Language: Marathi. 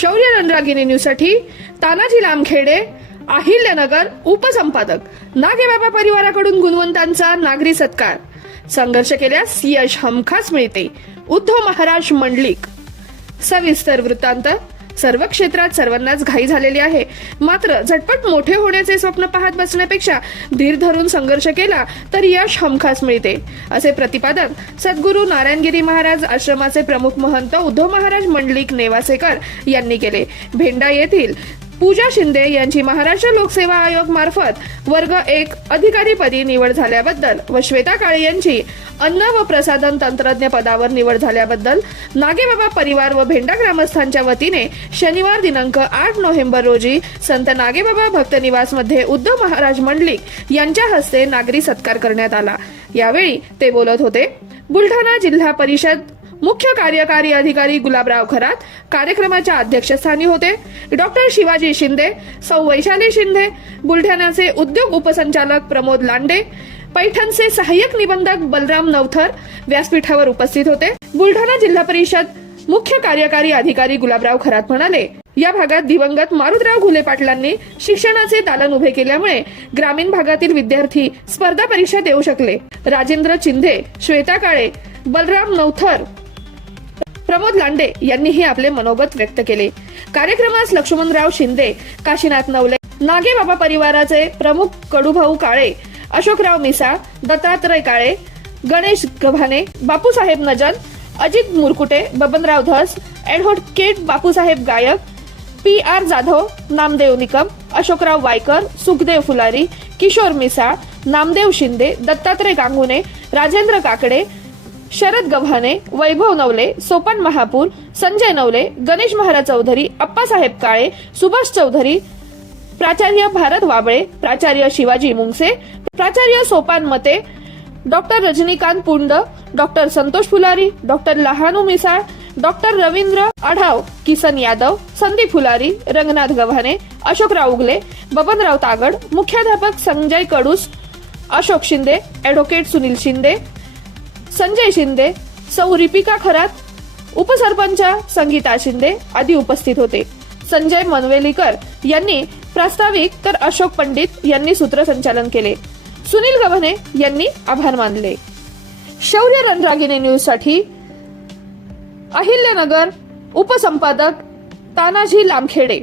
शौर्य रणरागिनी न्यूजसाठी तानाजी लामखेडे अहिल्यानगर उपसंपादक. नागेबाबा परिवाराकडून गुणवंतांचा नागरी सत्कार. संघर्ष केल्यास यश हमखास मिळते. उद्धव महाराज मंडलिक. सविस्तर वृत्तांत सर्व क्षेत्रात सर्वांनाच घाई झालेली आहे. मात्र झटपट मोठे होण्याचे स्वप्न पाहत बसण्यापेक्षा धीर धरून संघर्ष केला तर यश हमखास मिळते. असे प्रतिपादन सद्गुरू नारायणगिरी महाराज आश्रमाचे प्रमुख महंत उद्धव महाराज मंडलिक नेवासेकर यांनी केले. भेंडा येथील पूजा शिंदे यांची महाराष्ट्र लोकसेवा आयोग मार्फत वर्ग एक अधिकारीपदी निवड झाल्याबद्दल व श्वेता काळे यांची अन्न व प्रसाधन तंत्रज्ञ पदावर निवड झाल्याबद्दल नागेबाबा परिवार व भेंडा ग्रामस्थांच्या वतीने शनिवार दिनांक आठ नोव्हेंबर रोजी संत नागेबाबा भक्त निवासमध्ये उद्धव महाराज मंडलिक यांच्या हस्ते नागरी सत्कार करण्यात आला. यावेळी ते बोलत होते. बुलढाणा जिल्हा परिषद मुख्य कार्यकारी अधिकारी गुलाबराव खरात कार्यक्रमाच्या अध्यक्षस्थानी होते. डॉक्टर शिवाजी शिंदे सौ वैशाली शिंदे बुलढाण्याचे उद्योग उपसंचालक प्रमोद लांडे पैठणचे सहाय्यक निबंधक बलराम नवथर व्यासपीठावर उपस्थित होते. बुलढाणा जिल्हा परिषद मुख्य कार्यकारी अधिकारी गुलाबराव खरात म्हणाले या भागात दिवंगत मारुतराव घुले पाटलांनी शिक्षणाचे दालन उभे केल्यामुळे ग्रामीण भागातील विद्यार्थी स्पर्धा परीक्षा देऊ शकले. राजेंद्र चिंधे श्वेता काळे बलराम नवथर प्रमोद लांडे यांनीही आपले मनोगत व्यक्त केले. कार्यक्रमास लक्ष्मणराव शिंदे काशीनाथ नवले नागेबाबा परिवाराचे प्रमुख कडूभाऊ काळे अशोकराव मिसा दत्तात्रय काळे गणेश गव्हाणे बापूसाहेब नजन अजित मुरकुटे बबनराव धस केट बापूसाहेब गायक पी आर जाधव नामदेव निकम अशोकराव वायकर सुखदेव फुलारी किशोर मिसाळ नामदेव शिंदे दत्तात्रय गांगुने राजेंद्र काकडे शरद गव्हाणे वैभव नवले सोपान महापूर संजय नवले गणेश महाराज चौधरी अप्पासाहेब काळे सुभाष चौधरी प्राचार्य भारत वाबळे प्राचार्य शिवाजी मुंगसे प्राचार्य Sopan Mate doctor Rajnikant Pund doctor Santosh Phulari doctor Lahanu Misal doctor Ravindra Adhav Kisan Yadav Sandeep Phulari Ranganath Gavhane Ashokrao Ugale Babanrao Tagad मुख्याध्यापक संजय कडूस अशोक शिंदे ॲडव्होकेट सुनील शिंदे संजय शिंदे सौ रिपिका खरात उपसरपंच संगीता शिंदे आदी उपस्थित होते. संजय मनवेलीकर यांनी प्रास्ताविक तर अशोक पंडित यांनी सूत्रसंचालन केले. सुनील गव्हाणे यांनी आभार मानले. शौर्य रणरागिने न्यूजसाठी अहिल्यानगर उपसंपादक तानाजी लामखेडे.